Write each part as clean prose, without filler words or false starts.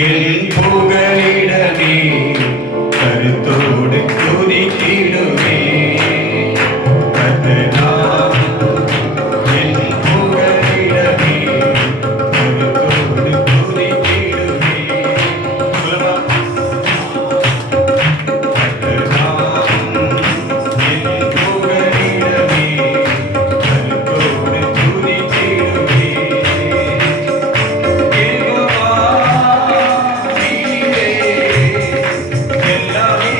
என் புகழிடமே கருத்தோடு துதித்திடுவே கர்த்தனாம் என் புகழிடமே கருத்தோடு துதித்திடுவே கர்த்தனாம் என் புகழிடமே கருத்தோடு துதித்திடுவே எல்லாமே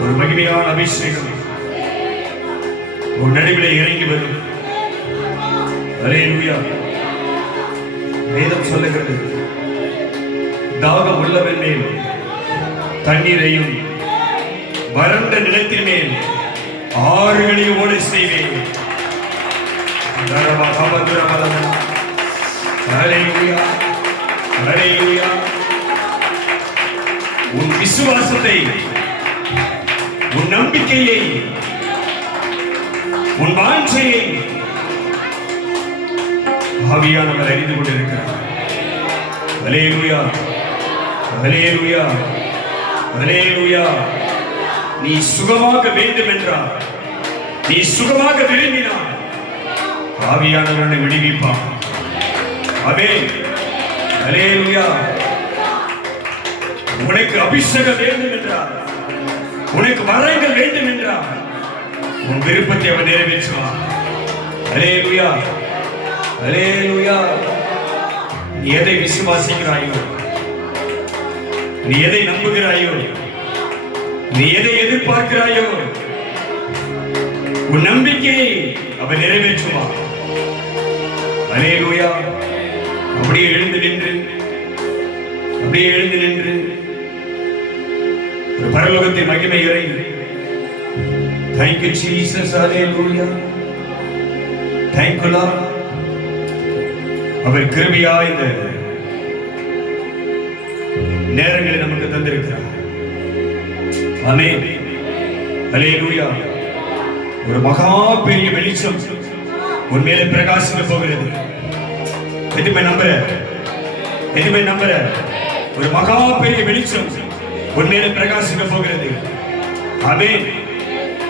ஒரு மகிமையான அபிஷேகம் உன் நடுவிலே இறங்கி வரும். அல்லேலூயா. வேதம் சொல்லுகிறது, தாகம் உள்ளவன் மேல் தண்ணீரையும் வறண்ட நிலத்தின் மேல் ஆறுகளையும் ஓட செய்வேன். அல்லேலூயா, அல்லேலூயா. உன் விசுவாசத்தை, உன் நம்பிக்கையை, உன் வாஞ்சையை ஆவியானவர் அறிந்து கொண்டிருக்கிறார். அல்லேலூயா, அல்லேலூயா, அல்லேலூயா. நீ சுகமாக வேண்டும் என்றால், நீ சுகமாக விரும்பினார், ஆவியானவரை விடுவிப்பார். ஆமென். அல்லேலூயா. உனக்கு அபிஷேகம் வேண்டும் என்றால், உனக்கு வரங்கள் வேண்டும் என்றால், உன் விருப்பத்தை அவர் நிறைவேற்றுவார். அல்லேலூயா, அல்லேலூயா. நீ எதை விசுவாசிக்கிறாயோ, நீ எதை நம்புகிறாயோ, நீ எதை எதிர்பார்க்கிறாயோ, உன் நம்பிக்கையை அவர் நிறைவேற்றுவார். அல்லேலூயா. அப்படியே எழுந்து நின்று, அப்படியே எழுந்து நின்று ஒரு பரலோகத்தின் மகிமை இறங்கி, Thank you Jesus, hallelujah. Thank you Lord. அவர் கிருபையா இந்த நேரங்களை நமக்கு தந்திருக்கிறார். ஆமென். ஹல்லேலூயா. ஒரு மகா பெரிய வெளிச்சம் உன் மேலே பிரகாசிக்க போகிறது. எதுமே நம்புற, எதுமே நம்புற. ஒரு மகா பெரிய வெளிச்சம் உன் மேலே பிரகாசிக்க போகிறது. ஆமென்.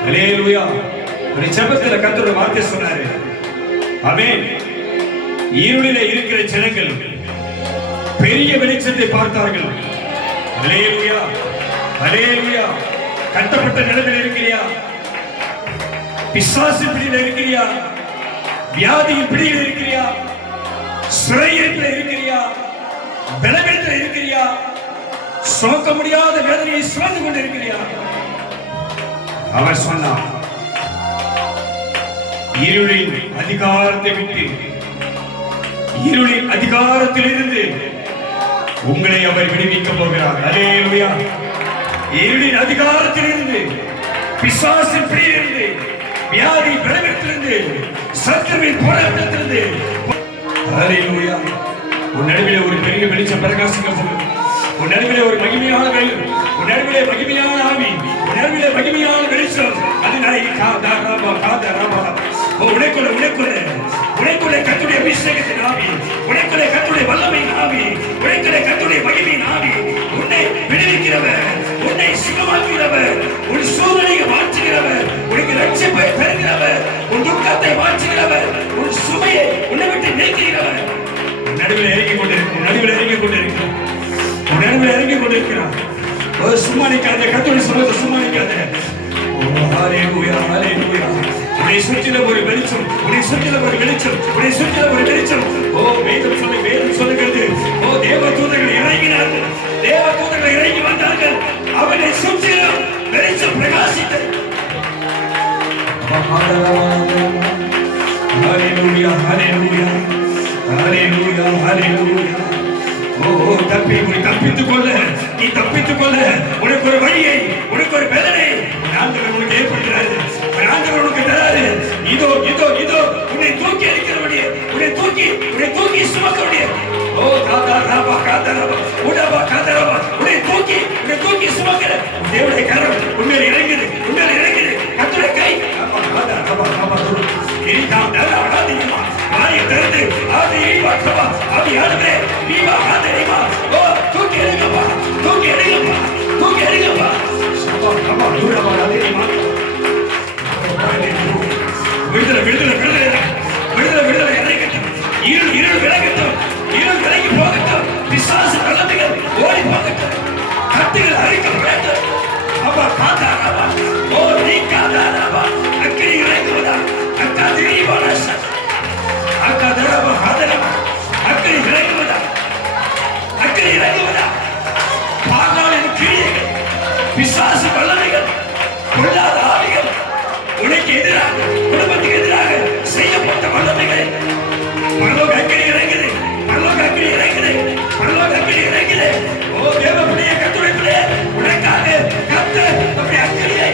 ஹல்லேலூயா. ஒரு ஜெபத்துல கர்த்தருடைய வார்த்தை சொன்னாரு. ஆமென். இருளிலே இருக்கிற ஜனங்கள் பெரிய வெளிச்சத்தை பார்த்தார்கள். ஹல்லேலூயா, ஹல்லேலூயா. கட்டப்பட்ட நிலைமையில் இருக்கிறியா? பிசாசு பிடியில் இருக்கிறியா? வியாதியின் பிடியில் இருக்கிறியா? சிறையிருப்பில் இருக்கிறியா? பலவீனத்தில் இருக்கிறியா? சுமக்க முடியாத வேதனையை சுமந்து கொண்டிருக்கிறியா? அவர் சொன்னார், இருளின் அதிகாரத்தை விட்டு, இருளின் அதிகாரத்தில் இருந்து உங்களை அவர் விடுவிக்க போகிறார். அல்லேலூயா. இருளின் அதிகாரத்தில் இருந்து, பிசாசின் பிடியிலிருந்து, வியாதி பலவீனத்திலிருந்து, சத்துருவின் போராட்டத்திலிருந்து, அல்லேலூயா. உன் நடுவிலே ஒரு பெரிய வெளிச்சம் பிரகாசிக்க போகிறது. உன் நடுவிலே ஒரு மகிமையான வெளிச்சம், உன் நடுவிலே மகிமையான ஆவி, உன் நடுவிலே மகிமையான வெளிச்சம். அதனால உனக்குள்ளே கர்த்தருடைய அபிஷேகத்தின் ஆவி, உனக்குள்ளே கர்த்தருடைய வல்லமையின் ஆவி, உனக்குள்ளே கர்த்தருடைய மகிமையின் ஆவி உன்னை விடுவிக்கிறவர், உன்னை சுகமாக்குகிறவர், உன் சூழ்நிலையை மாற்றுகிறவர், உனக்கு ரட்சிப்பை தருகிறவர், உன் துக்கத்தை மாற்றுகிறவர், உன் சுமையை உன்னை விட்டு நீக்குகிறவர். நடுவில் இறங்கி கொண்டிருக்கும், நடுவில் இறங்கி கொண்டிருக்கிறார், நடுவில் இறங்கி கொண்டிருக்கிறார். சும்மா நிற்காத, கர்த்தருடைய சமூகத்தை சும்மா நிற்காத. ஹல்லேலூயா, ஹல்லேலூயா. உன்னை சுற்றிலும் ஒரு வெளிச்சம், உன்னை சுற்றிலும் ஒரு வெளிச்சம், உன்னை சுற்றிலும் ஒரு வெளிச்சம். ஓ வேதம் சொல்லுகிறது, ஓ தேவதூதர்கள் இறங்கினார்கள், தேவதூதர்கள் இறங்கி வந்தார்கள், அவனை சுற்றிலும் வெளிச்சம் பிரகாசித்தது. ஹல்லேலூயா, ஹல்லேலூயா, ஹல்லேலூயா, ஹல்லேலூயா. ஓ தப்பித்துக் கொள்ள, நீ தப்பித்துக் கொள்ள உனக்கு ஒரு வழியை, உனக்கு ஒரு பலனை ஆண்டவர் உனக்கு ஏற்படுகிறாரு, ஆண்டவர் உனக்கு தராரு. இதோ இதோ இதோ உன்னை தூக்கி அடிக்கிறவனே, உன்னை தூக்கி சுமக்கிறவனே. ஓ காதா ராபா காதா ராபா உடபா காதா ராபா உன்னை தூக்கி சுமக்கிற தேவனுடைய கரம் உன்மேல் இறங்குது, உன்மேல் இறங்குது. கர்த்தருடைய கை ராபா காதா ராபா ராபா நீதா தரா ஆதிமா வாயை திறந்து ஆதி இவாக்கவா ஆதி ஆண்டவரே நீவா ஆதரிமா. ஓ தூக்கி எடுங்கப்பா, தூக்கி எடுங்கப்பா, தூக்கி எடுங்கப்பா. எதிராக, குடும்பத்துக்கு எதிராக செய்யப்பட்ட வல்லமைகளை பரலோக அக்கினி இறங்குது, பரலோக அக்கினி இறங்குது, பரலோக அக்கினி இறங்குது. ஓ தேவனுடைய கர்த்தருடைய உனக்காக கர்த்தர் தம்முடைய அக்கினியை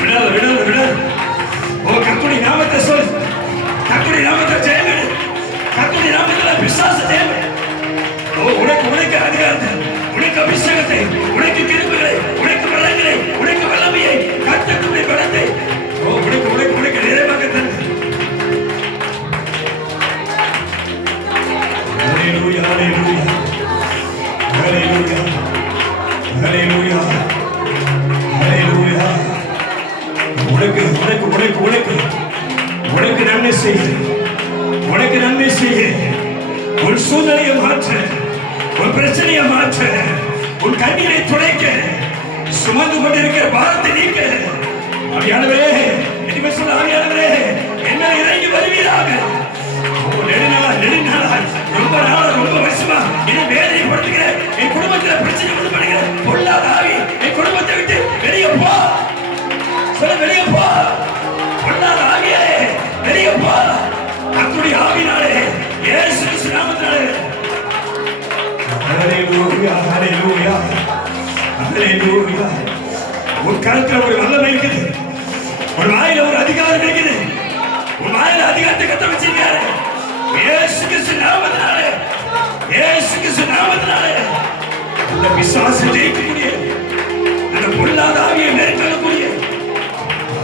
விடாத விடாத விடாத. ஓ கர்த்தருடைய நாமத்தை சொல், கர்த்தருடைய நாமத்தை ஜெயமெடு, கர்த்தருடைய நாமத்தில் பிசாச ஜெயமெடு. ஓ உனக்கு உனக்கு அதிகாரத்தை, உனக்கு அபிஷேகத்தை, உனக்கு கிருபைகளை, உனக்கு பலன்களை, உனக்கு வல்லமையை, கர்த்தருடைய பலத்தை ஓ உனக்கு உனக்கு உனக்கு நிறைவாக தந்து. ஹல்லேலூயா ஹல்லேலூயா ஹல்லேலூயா ஹல்லேலூயா ஹல்லேலூயா. உனக்கு உனக்கு உனக்கு உனக்கு உனக்கு நன்மை செய்ய, உனக்கு நன்மை செய்ய, உன் சூழ்நிலையை மாற்ற, உன் பிரச்சனையை மாற்ற, உன் கண்ணீரை துடைக்க, சுமந்து கொண்டிருக்கிற பாரத்தை நீக்க ஆவியானவரே, இனிமே சொல்ல ஆவியானவரே, என்ன இறங்கி வருவீராக. நெடுநாள் ரொம்ப நாள் ரொம்ப வருஷமா என்ன வேதனைப்படுத்துகிற என் குடும்பத்தில் பிரச்சனை வந்து பண்ணுகிற பொல்லாத ஆவி என் குடும்பத்தை விட்டு வெளியே போ, சொல்ல வெளியே போ, பொல்லாத ஆவியே வெளியே போ. கர்த்தருடைய ஆவினாலே, இயேசு கிறிஸ்து நாமத்தினாலே. ஹல்லேலூயா ஹல்லேலூயா ஹல்லேலூயா. உன் கருத்துல ஒரு வல்லமை இருக்குது, உன் வாயில ஒரு அதிகாரம் இருக்குது, உன் வாயில அதிகாரத்தை கத்த வச்சிருக்காரு. இயேசு கிறிஸ்து நாமத்தினாலே, இயேசு கிறிஸ்து நாமத்தினாலே அந்த பிசாசை ஜெயிக்கக்கூடிய, அந்த பொல்லாத ஆவியை மேற்கொள்ளக்கூடிய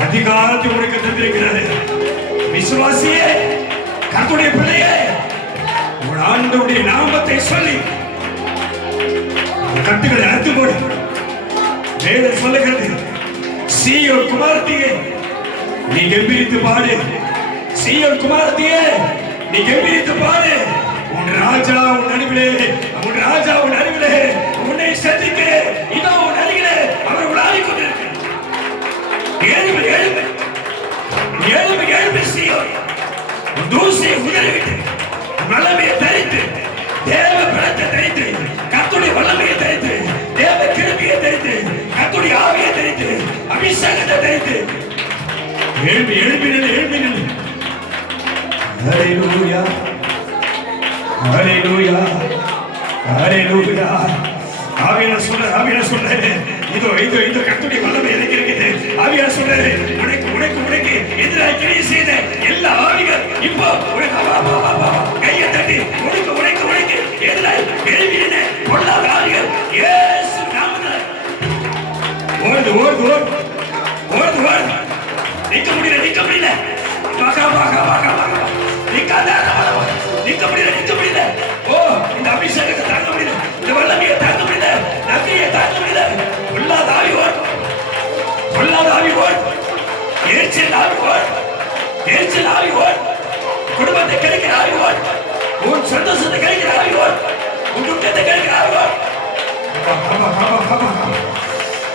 அதிகாரத்தை உனக்கு தந்திருக்கிறது. விசுவாசியே, கர்த்தருடைய பிள்ளையே, உன் ஆண்டவருடைய நாமத்தை சொல்லி கட்டுகளை அறுத்து போடு. வேதம் சொல்லுகிறது, சீயோன் குமாரத்தியே நீ கம்பீரித்து பாடு, சீயோன் குமாரத்தியே நீ கம்பீரித்து பாடு. உன் ராஜா உன் நடுவிலே, உன் ராஜா உன் நடுவிலே உன்னை சந்திக்க இதோ உன் அருகிலே அவர் உலாவிக் கொண்டிருக்கிறார். எழும்பு எழும்பு எழும்பு எழும்பு சீயோன். தூசியை உதறிவிட்டு, வல்லமையை தரித்து, தேவ பலத்தை தரித்து, கர்த்தருடைய வல்லமையை தரித்து, தேவ கிருபையை தரித்து, கர்த்தருடைய ஆவியை தரித்து, அபிஷேகத்தை தரித்து எழும்பி எழும்பி நின்று எழும்பி நின்று. ஹல்லேலூயா ஹல்லேலூயா ஹல்லேலூயா. ஆவியான சொல்ற இதோ இதோ இதோ கர்த்தருடைய வல்லமை எனக்கு இருக்குது. ஆவியான சொல்றாரு, உனக்கு உனக்கு உனக்கு எதிராக கிரியை செய்த எல்லா ஆவிகள் இப்போ கையை தட்டி உனக்கு உனக்கு உனக்கு எதிராக எழுதின பொல்லாத ஆவிகள் இயேசு நாமத்தில் ஓடுது ஓடுது ஓடுது ஓடுது ஓடுது. நிக்க முடியல நிக்க முடியல, வாகா வாகா வாகா வாகா நிக்காத, நிக்க முடியல நிக்க முடியல. ஓ இந்த அபிஷேகத்தை தாங்க முடியல, இந்த வல்லமையை தாங்க முடியல, நன்மையை தாங்க முடியல. பொல்லாத ஆவி ஓடு, பொல்லாத ஆவி ஓடு, எரிச்சல் ஆவி ஓடு, எரிச்சல் ஆவி ஓடு, குடும்பத்தை கிடைக்கிற ஆவி ஓடு, உன் சந்தோஷத்தை கிடைக்கிற ஆவி ஓடு, உன் துக்கத்தை கிடைக்கிற ஆவி ஓடு.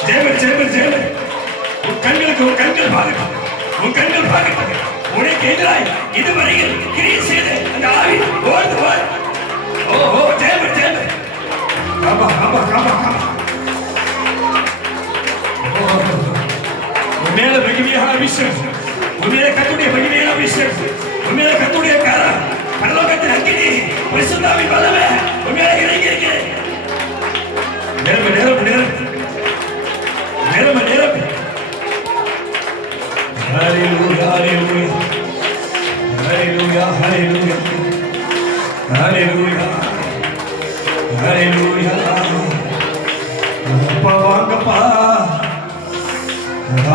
ஜெயமன் ஜெயமன் ஜெயமன். உன் கண்களுக்கு உன் கண்கள் பார்க்கட்டும், உன் கண்கள் பார்க்கட்டும். உனக்கு எதிராய் இதுவரையில் கிரியை செய்த அந்த ஆவி ஓடு ஓடு. ஓ ஓ ஜெயமன் ஜெயமன். காமா காமா காமா காமா. உண்மையில மகிமையான அபிஷேகம், உண்மையில கர்த்தருடைய மகிமையான அபிஷேகம், உண்மையில கர்த்தருடைய பரலோகத்தின் அக்கினி பரிசுத்தாவின் வல்லமை உண்மையில இறங்கி இருக்கு. நேரம் நேரம் நேரம் நேரம் நேரம். ஹல்லேலூயா ஹல்லேலூயா ஹல்லேலூயா ஹல்லேலூயா ஹல்லேலூயா ஹல்லேலூயா. அப்பா வாங்கப்பா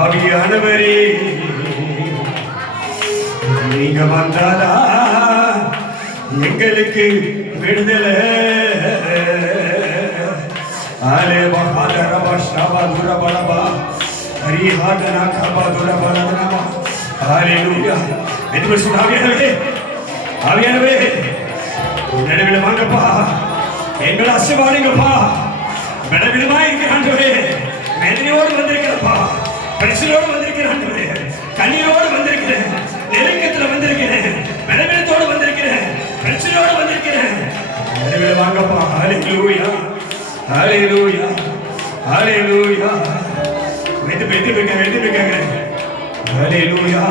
ஆவியானவரே, நீங்க வந்தாலா எங்களுக்கு விடுதலை. ஆலே மகாதரபா ஷாபா துரபலபா ஹரிஹாதனா கபா துரபலபா. ஹல்லேலூயா. என்று சொல்ல ஆவியானவரே, ஆவியானவரே நடுவில் வாங்கப்பா, எங்களை அசைவாடுங்கப்பா. நடுவிலுமா இருக்கிற ஆண்டவரே, வேதனையோடு வந்திருக்கிறப்பா, பரிசலோடு வந்திருக்கிறேன், கண்ணீரோடு வந்திருக்கிறேன், நெருக்கத்தில் வந்திருக்கிறேன், மனவேதத்தோடு வந்திருக்கிறேன், பிரச்சனையோடு வந்திருக்கிறேன். நடுவில் வாங்கப்பா. ஹல்லேலூயா ஹalleluya ஹalleluya வெதுவெதுங்க ஹalleluya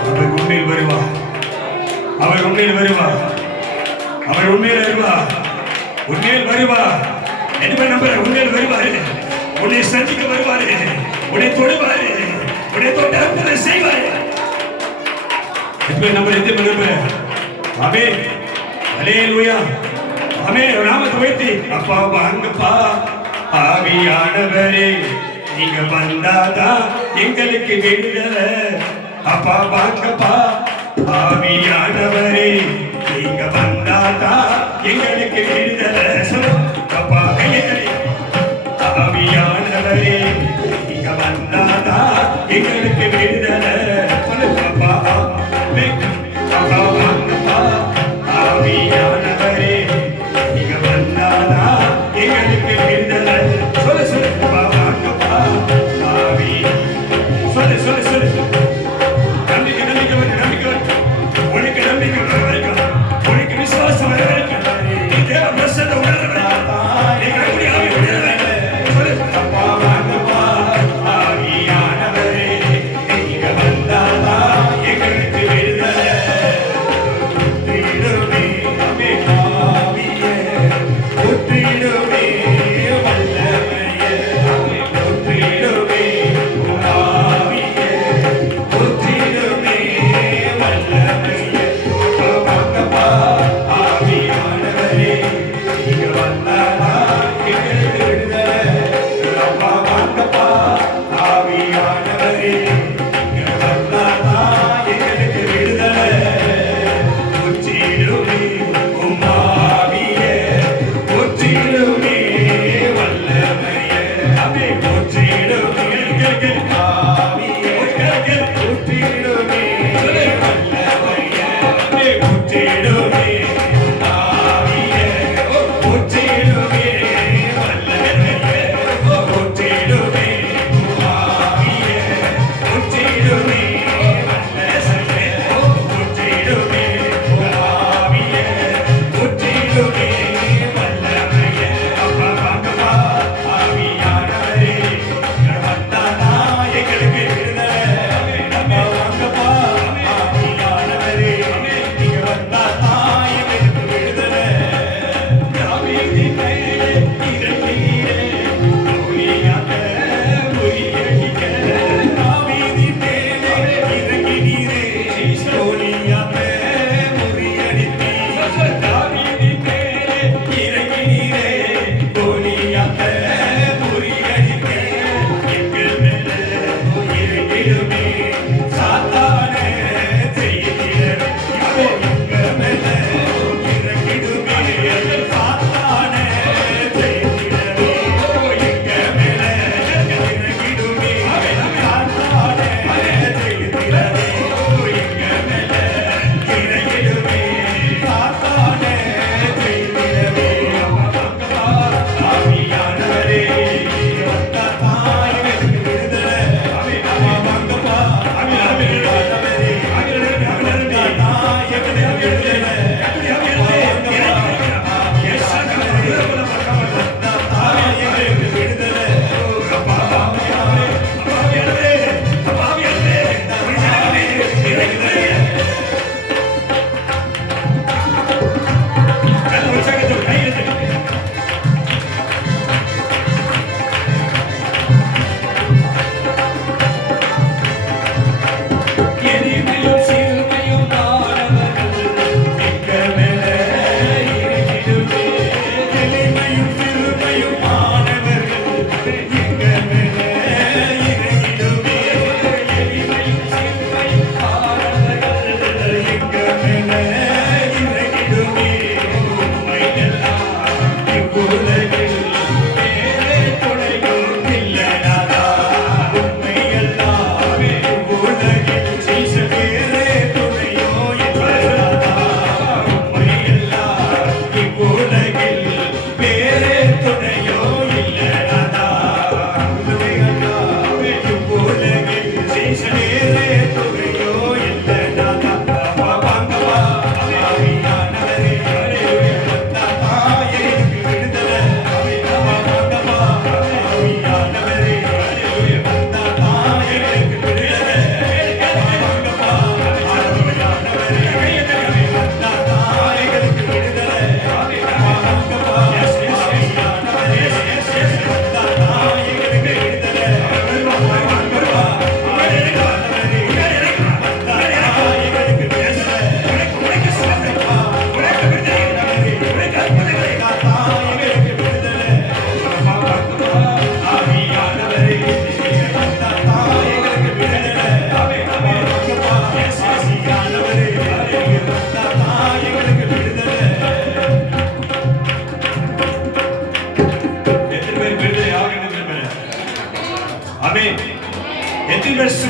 அவர் உண்மையில் வருவார் அவர் உண்மையில் வருவார் அவர் உண்மையில் வருவார் உண்மையில் வருவார் என்ன நம்புற உண்மையில் வருவார் உன்னை சந்திக்க வருவார் உன்னை தொடுவார் உன்னை தொட்டு அற்புதம் செய்வார் என்ன நம்புற எந்த நம்புற ஆமென் ஹalleluya ஆமென் நாமத்தை உயர்த்தி அப்பா வாங்கப்பா ஆவியானவரே நீங்க வந்தாதான் எங்களுக்கு விடுதலை அப்பா வாங்கப்பா ஆவியானவரே நீங்க வந்தாதான் எங்களுக்கு விடுதலை அப்பா கையடி ஆவியானவரே நீங்க வந்தாதான் எங்களுக்கு விடுதலை அப்பா அப்பா வாங்கப்பா ஆவியானவரே நீங்க வந்தாதான் எங்களுக்கு விடுதலை சொல்லு அப்பா வாங்கப்பா ஆவி சொல்லு உனக்கு நம்பிக்கை வர வரைக்கும் உனக்கு விசுவாசம் வர வரைக்கும் நீ தேவ பிரசன்னம்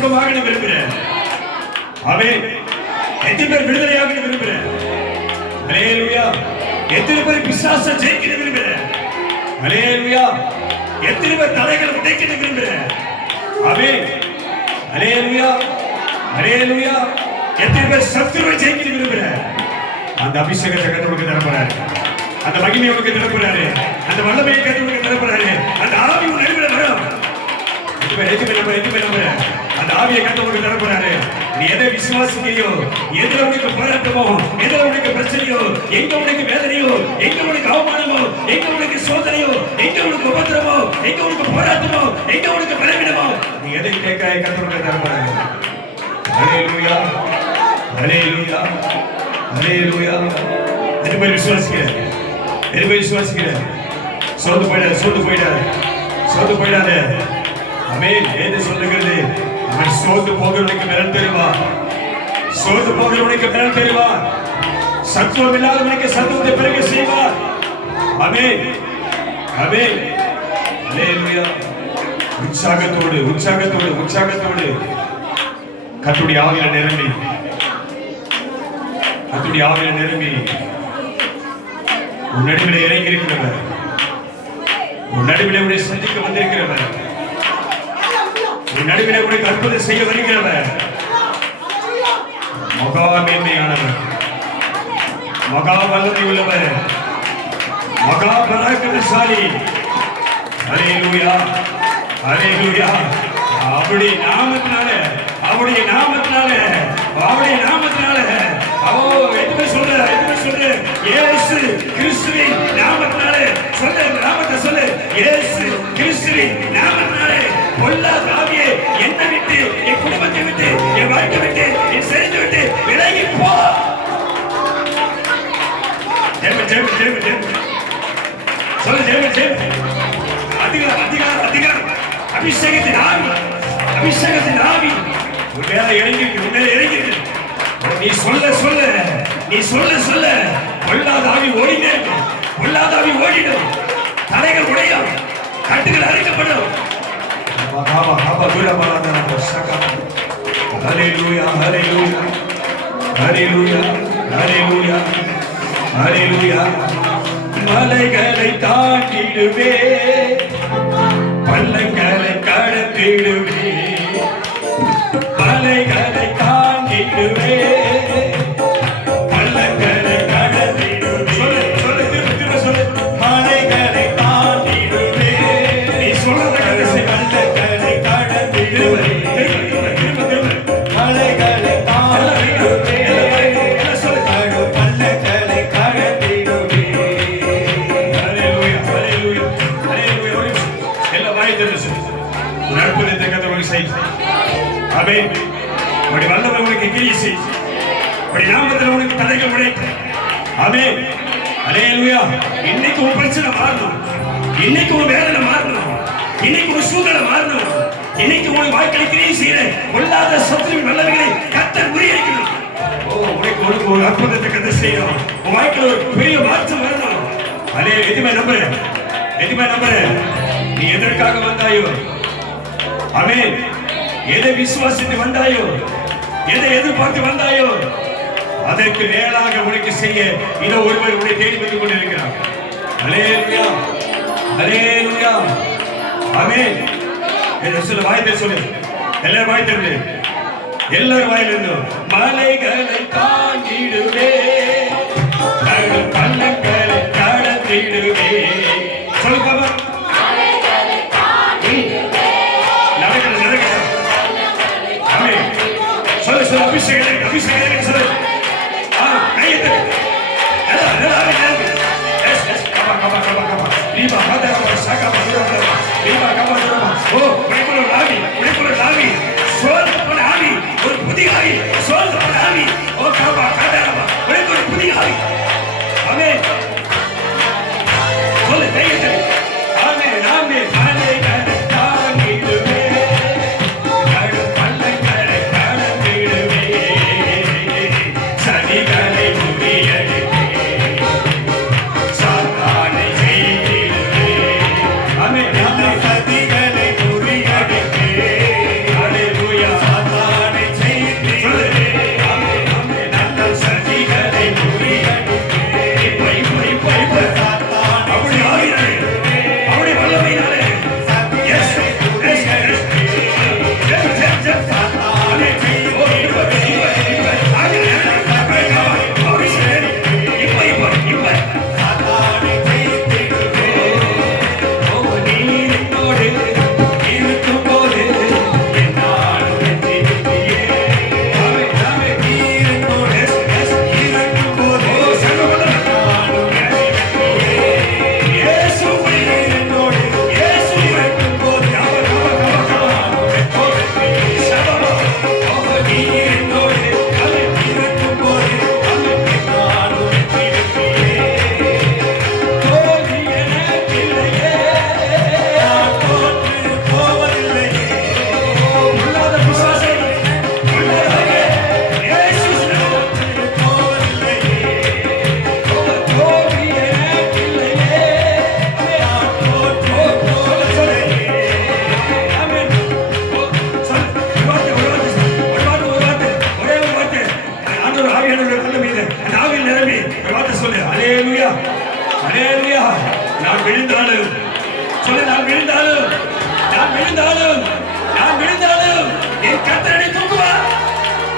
சுகமாக விரும்புகிறேன். ஆமென். எத்தனை பேர் விடுதலையாக விரும்புகிறேன்? ஹல்லேலூயா. எத்தனை பேர் பிசாசை ஜெயிக்க விரும்புகிறேன்? ஹல்லேலூயா. எத்தனை பேர் தடைகளை உடைக்க விரும்புகிறேன்? ஆமென். ஹல்லேலூயா. ஹல்லேலூயா. எத்தனை பேர் சத்துருவை ஜெயிக்க விரும்புகிறேன்? அந்த அபிஷேகத்தை கர்த்தருக்கு தரப்போறாரு. அந்த மகிமையை உங்களுக்கு தரப்போறாரு. அந்த வல்லமையை கர்த்தருக்கு தரப்போறாரு. அந்த ஆவி உன் நடுவில் வரும். அந்த ஆவியை கர்த்தருக்கு தரப்போறாரு. நீ எதை விசுவாசிக்கையோ, எதுல உனக்கு போராட்டமோ, எதுல உனக்கு பிரச்சனையோ, எங்க உனக்கு வேதனையோ, எங்க உனக்கு அவமானமோ, எங்க உனக்கு சோதனையோ, எங்க உனக்கு உபத்திரமோ, எங்க உனக்கு போராட்டமோ, எங்க உனக்கு பலவீனமோ, நீ எதை கேட்காய் கர்த்தருக்கு தரப்போறாரு. ஹல்லேலூயா. ஹல்லேலூயா. ஹல்லேலூயா. எதுபோய் விசுவாசிக்கிறேன், எதுபோய் விசுவாசிக்கிறேன். சோர்ந்து போயிடாது, சோர்ந்து போயிடாது, சோர்ந்து போயிடாது. ஆமென். ஏது சொல்லுகிறது? அவன் சோர்ந்து போகிறவனுக்கு பலன் தருவார். சோர்ந்து போகிறவனுக்கு பலன் தருவார். சத்துவம் இல்லாதவனுக்கு சத்துவத்தை பிறகு செய்வார். ஆமென். ஆமென். ஹல்லேலூயா. உற்சாகத்தோடு உற்சாகத்தோடு உற்சாகத்தோடு கர்த்தருடைய ஆவியில நிரம்பி, கர்த்தருடைய ஆவியில நிரம்பி உன் நடுவில் இறங்கி இருக்கிறவர், உன் நடுவில் உன்னை சந்திக்க வந்திருக்கிறவர், உன் நடுவில் உனக்கு அற்புதம் செய்ய வருகிறவர், மகா மேன்மையானவர், மகா வல்லமை உள்ளவர், மகா பராக்கிரமசாலி. ஹல்லேலூயா. ஹல்லேலூயா. அவருடைய நாமத்தினால, அவருடைய நாமத்தினால, அவருடைய நாமத்தினால, எதுவுமே சொல்ற, எதுவுமே சொல்ற, இயேசு கிறிஸ்துவின் நாமத்தினால சொல்ல, நாமத்தை சொல்லு. இயேசு கிறிஸ்துவின் நாமத்தினால பொல்லாத ஆவியே என்னை விட்டு, என் குடும்பத்தை விட்டு, என் வாழ்க்கை விட்டு, என் சேர்ந்து விட்டு விலகி போ. ஜெப ஜெப ஜெப ஜெப சொல்லு. ஜெப ஜெப. அதிகாரம் அதிகாரம் அதிகாரம். அபிஷேகத்தின் ஆவி, அபிஷேகத்தின் ஆவி உன் மேல இறங்கிருக்கு, உன் மேல இறங்கிருக்கு. நீ சொல்ல சொல்ல, நீ சொல்ல சொல்ல பொல்லாத ஆவி ஓடினே இருக்கும். பொல்லாத ஆவி ஓடிடும். தடைகள் உடையும், கட்டுகள் அறுக்கப்படும். ஹல்லேலூயா. ஹல்லேலூயா. ஹல்லேலூயா. ஹல்லேலூயா. ஹல்லேலூயா. மலைகளை தாண்டிடுவே, பள்ளங்களை கடந்திடுவே, மலைகளை தாண்டிடுவே, பள்ளங்களை கடந்திடுவே. சொல்லு சொல்லு, திரும்ப திரும்ப சொல்லு. மலைகளை தாண்டிடுவே. நீ சொல்றத கடைசி. பள்ளங்களை கடந்திடுவே, திரும்ப திரும்ப திரும்ப. மலைகளை தாண்டிடுவே, சொல்லு. பள்ளங்களை கடந்திடுவே. ஹல்லேலூயா. ஹல்லேலூயா. ஹல்லேலூயா. எல்லா வாய் திறந்து சொல்லு. ஒரு அற்புதத்தை கர்த்தர் செய்து. ஆமென். உம்முடைய வல்லமை உனக்கு கிரியை செய்யும். உம்முடைய நாமத்தில் உனக்கு தடைகள் உடைத்து. ஆமென். ஹல்லேலூயா. இன்னைக்கு உன் பிரச்சனை மாறணும். இன்னைக்கு உன் வேதனை மாறணும். இன்னைக்கு உன் சூழ்நிலை மாறணும். இன்னைக்கு உன் வாழ்க்கையை கிரியை செய்யற பொல்லாத சத்துருவின் வல்லமைகளை கர்த்தர் முறியடிக்கணும். உனக்கு ஒரு அற்புதத்தை கர்த்தர் செய்யணும். உன் வாழ்க்கையில் ஒரு பெரிய மாற்றம் வரணும். ஹல்லேலூயா. எதுவுமே நம்புறேன், எதுவுமே நம்புறேன். நீ எதற்காக வந்தாயோ, ஆமென், எதை விசுவாசித்து வந்தாயோ, எதை எதிர்பார்த்து வந்தாயோ, அதற்கு மேலாக உனக்கு செய்ய இதோ ஒருவர் உன்னை தேடி வந்து கொண்டிருக்கிறார். ஹல்லேலூயா. ஹல்லேலூயா. ஆமென். என்ன சொல்ல? வாய்த்தை சொல்லு. எல்லாரும் வாய் திறந்து, எல்லாரும் வாயிலிருந்து மலைகளை தாண்டிடுவே, பள்ளங்களை கடந்திடுவே. சொல்லு பாபா. சொல்லு சொல்லு. அபிஷேகம் அபிஷேகம் சொல்லு. கையெழுத்து. ஒரு புதிய ஆவி, சோர்ந்து போன ஆவி, ஓ காபா காதாரமா, உனக்கு ஒரு ஹalleluya. நான் விழுந்தாலும் சொல்லு, நான் விழுந்தாலும் என் கர்த்தரை தூக்குவா.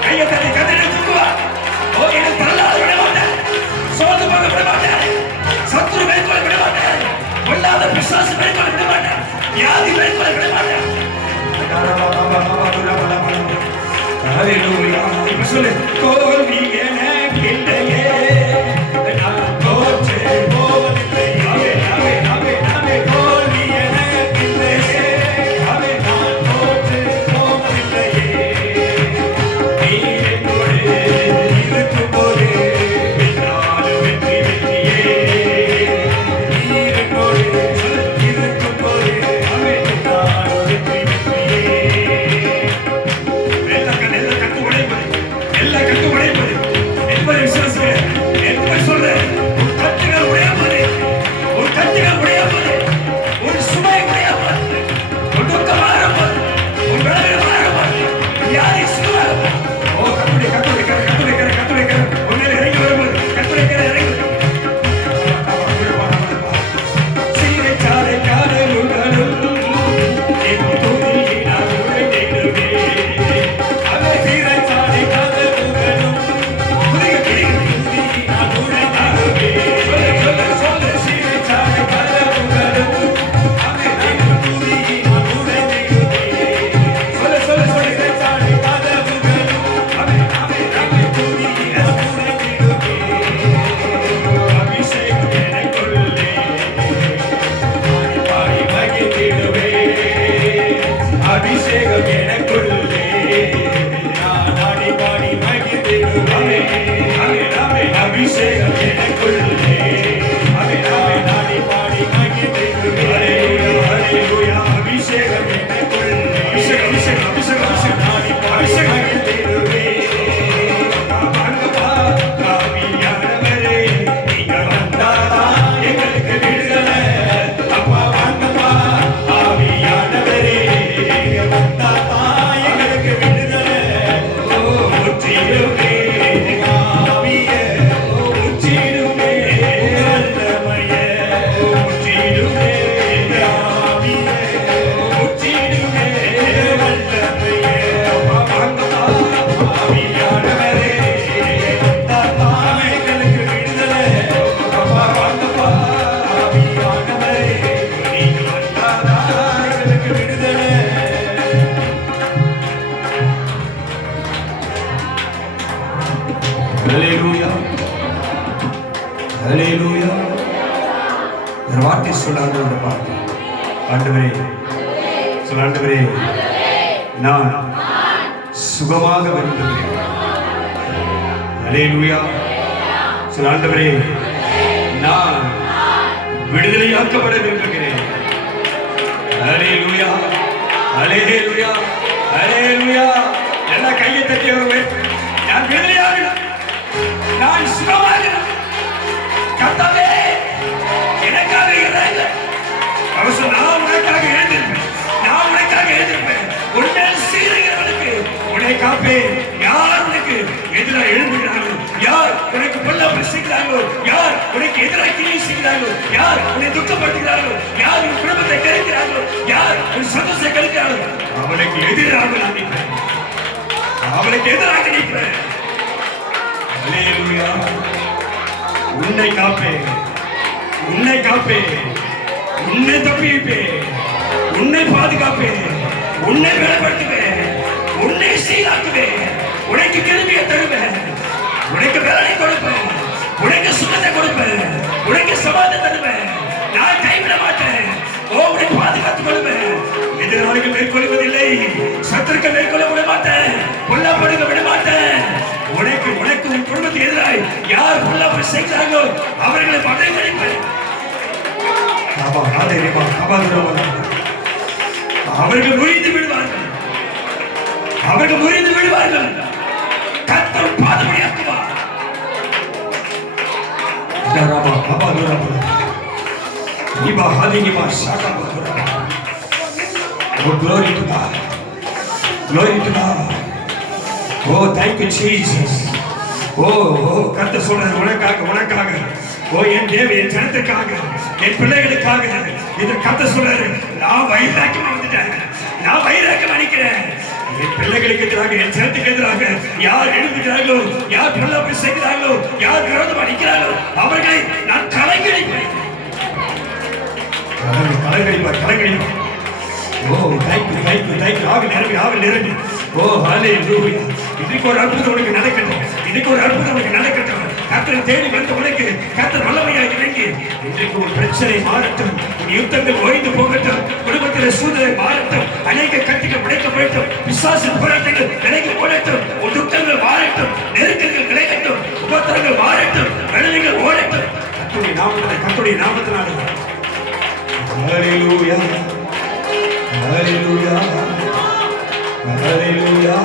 கையை தட்டி கர்த்தரை தூக்குவா. ஓ, என்னை தள்ளாத விட மாட்டேன், சோர்ந்து போக விட மாட்டேன், சத்துரு மேற்கொள்ள விட மாட்டேன், கொல்லாத பிசாசு மேற்கொள்ள விட மாட்டேன், வியாதி மேற்கொள்ள விட மாட்டேன். ஹalleluya. இப்ப சொல்லு, தோல்வி எனக்கு இல்லையே, நான் தோற்றே போவதில்லை. தோல்வி எனக்கு இல்லையே, நான் தோற்றே போவதில்லையே. நீர் என்னோடு இருக்கும்போது வென்றாலும் வெற்றி வெற்றியே. நீர் என்னோடு இருக்கும்போது வென்றாலும் வெற்றி வெற்றியே. எல்லா கட்டு உடைப்பது என்பதை விசுவாசிக்கிறேன். என்பதை சொல்றேன், உன் கட்டுகள் உடையாமல், உன் கட்டுகள் உடையாமல், உன் சுமை உடையாமல், உன் துக்கம் மாறாமல், உன் விளைவு மாறாமல், வியாதி சுகமாகாமல். ஓ, கட்டுரைக்கிற உன்னை இறங்கி வரும்போது கட்டுரைக்கிற இறங்கி சீரை சாலை காதலுடனும் என் தூதி நான் உழைத்திடுவேன். அதை சீரை சாலை காதலுடனும் சொல்லு சீரை சாலை காதலுடனும் சொல்லு சீரை சாலை காதலுடனும் அபிஷேகம் எனக்குள்ளே பாடி மகிழ்ந்திடுவே. அபிஷேகம் எனக்குள்ளே நான் ஆடி பாடி மகிழ்ந்திடுவே. அபிஷேகம் எனக்குள்ளே நாடி பாடி மகிழ்ந்திடுவே. ஹalleluya. அபிஷேகம் எனக்குள்ளே அபிஷேகம் நாடி பாடி மகிழ்ந்திடுவே. ஆவியானவரே, நீங்க வந்தாதான் எங்களுக்கு விடுதலை. அப்பா வாங்கப்பா, ஆவியானவரே, நீங்க வந்தாதான் எங்களுக்கு விடுதலை. ஓ, முற்றிடுமே ஆவியே, முற்றிடுமே வல்லமையே, முற்றிடுமே ஆவியே, முற்றிடுமே வல்லமையே. அப்பா வாங்கப்பா, ஆவியானவரே, வந்தாதான் எங்களுக்கு விடுதலை. அப்பா வாங்கப்பா, ஆவியானவரே, நீங்க வந்தாதான் எங்களுக்கு விடுதலை. ஹalleluya. ஹalleluya. ஒரு வார்த்தை சொல்லாத வார்த்தை. ஆண்டவரே சொல்ல, ஆண்டவரே நான் சுகமாக விரும்புகிறேன். ஹalleluya. சொல்ல, ஆண்டவரே நான் விடுதலையாக்கப்பட விரும்புகிறேன். ஹalleluya. ஹalleluya. ஹalleluya. எல்லா கையை தட்டியவர்கள் நான் விடுதலையாகிறேன், நான் சுகமாகிறேன். கர்த்தாவே எனக்காக இறங்கு. அவர் சொன்ன, நான் உனக்காக எழுந்திருப்பேன், நான் உனக்காக எழுந்திருப்பேன். உன்னை சீருகிறவனுக்கு உன்னை காப்பேன். யார் உனக்கு எதிராக எழுப்புகிறார்கள், யார் உனக்கு பொல்லாப்பு செய்கிறார்களோ, யார் உனக்கு எதிராக கிளி செய்கிறார்களோ, யார் உன்னை துக்கப்படுத்துகிறார்களோ, யார் உன் குடும்பத்தை கெடுக்கிறார்களோ, யார் உன் சந்தோஷத்தை கெடுக்கிறார்களோ, அவனுக்கு எதிராக நான் நிற்பேன், அவனுக்கு எதிராக நிற்பேன். ஹalleluya. உன்னை காப்பேன், உன்னை காப்பேன், உன்னை தப்பிப்பேன், உன்னை பாதுகாப்பேன், உன்னை பலப்படுத்துவேன், உன்னை சீராக்குவேன், உனக்கு கிருபையை தருவேன், உனக்கு பலனை கொடுப்பேன், உனக்கு சுகத்தை கொடுப்பேன், உனக்கு சமாதானம் தருவேன். நான் கைவிட மாட்டேன். ஓ, உன்னை பாதுகாத்துக் கொள்வேன். எதிராளிகள் மேற்கொள்வதில்லை, சத்துருக்கள் மேற்கொள்ள விட மாட்டேன், பொல்லாப்படுக்க விட மாட்டேன். உனக்கு உன் குடும்பத்துக்கு எதிராக யார் பொல்லாப்பு செய்கிறார்களோ அவர்களை படைப்பேன். அவர்கள் முறிந்து விடுவார்கள், அவர்கள் முறிந்து விடுவார்கள். கர்த்தர் பாதுகாக்குவார். Oh, glory to God. Glory to God. Oh, thank you, Jesus. Oh, கர்த்தர் சொல்றார், உனக்காக ஓ என் தேவ என் ஜனத்துக்காக என் பிள்ளைகளுக்காக இது கத்த சொல்றாரு. நான் வைராக்கியம் வந்துட்டேன், நான் வைராக்கியம் அளிக்கிறேன். என் பிள்ளைகளுக்கு எதிராக என் ஜனத்துக்கு எதிராக யார் எழுதுகிறார்களோ, யார் பிரலாபம் செய்கிறார்களோ, யார் விரோதம் அளிக்கிறார்களோ அவர்களை நான் கலங்கடிப்பேன். கலங்கடிப்பார். ஓ தேங்க்யூ ஆவி நிரம்பி ஓ ஹல்லேலூயா. இன்னைக்கு ஒரு அற்புதம் உனக்கு நடக்கட்டும், இன்னைக்கு ஒரு அற்புதம் உனக்கு நடக்கட்டும். கர்த்தரை தேடி வந்த உனக்கு கர்த்தர் வல்லமையாக இறங்கி இன்றைக்கு ஒரு பிரச்சனை மாறட்டும், யுத்தங்கள் ஓய்ந்து போகட்டும், குடும்பத்தில் சூழ்நிலை மாறட்டும், அநேக கட்டுகள் உடைக்கப்படட்டும், பிசாசின் போராட்டங்கள் விலகி போடட்டும், துக்கங்கள் மாறட்டும், நெருக்கங்கள் கிடைக்கட்டும், உபத்திரங்கள் மாறட்டும், வேதனைகள் ஓடட்டும். கர்த்தருடைய நாமத்தினாலே ஹல்லேலூயா ஹல்லேலூயா ஹல்லேலூயா